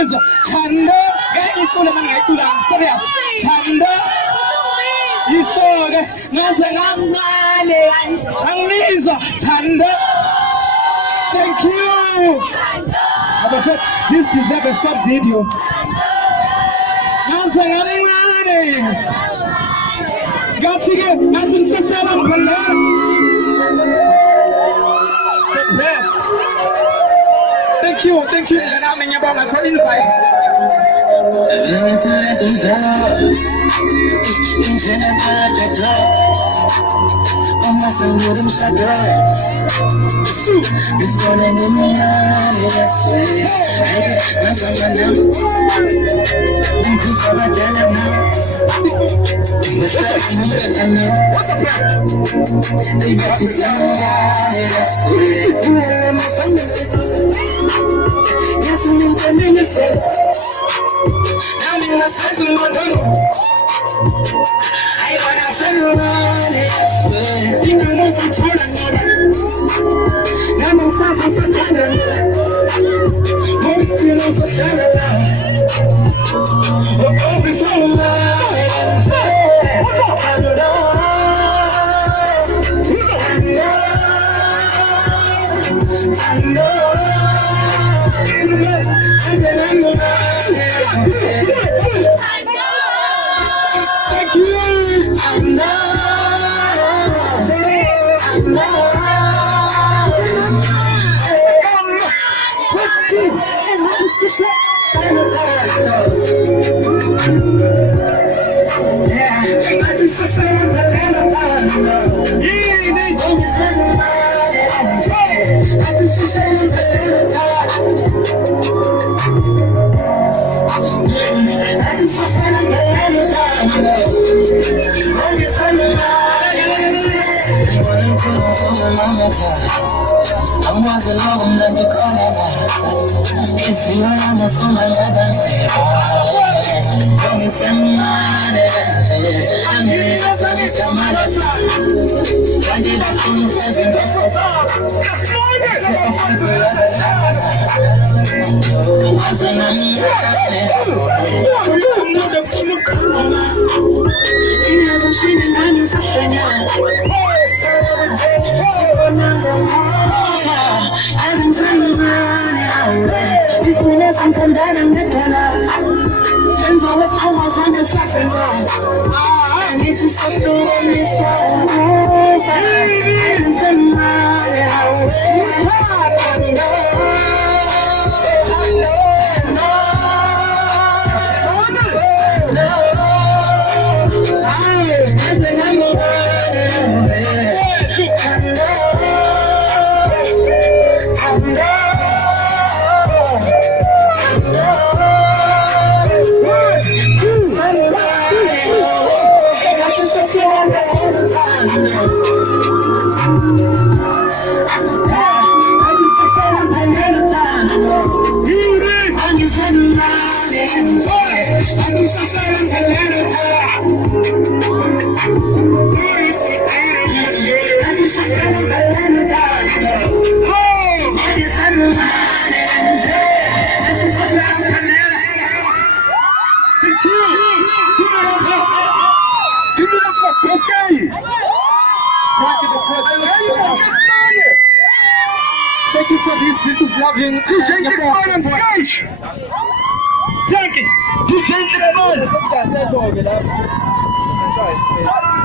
is Thunder. Serious. Thunder. You saw it. Thunder. Thank you. This deserves a short video. Got to get the best. Thank you. This morning in my mind, I swear, I get nothing on them. I'm just so much now. They got you somewhere, I swear. Yes, I'm in the minute. I'm in the center of the I wanna turn around, I swear. You know what's a turn. I'm on fire for thunder. I'm still on for thunder. I'm over so much. Thank you. I'm was alone at the corner. It's you I'm a son of I'm in some I'm here as a mother. I did a full face in the sofa. I've been saying this minute I'm from that and get one out. And for what's home, I'm from the sassy. I need to stop doing this one. I've been saying Thank you for this. This is loving. Du Jenkins man on stage! Jenkins! Du Jenkins man!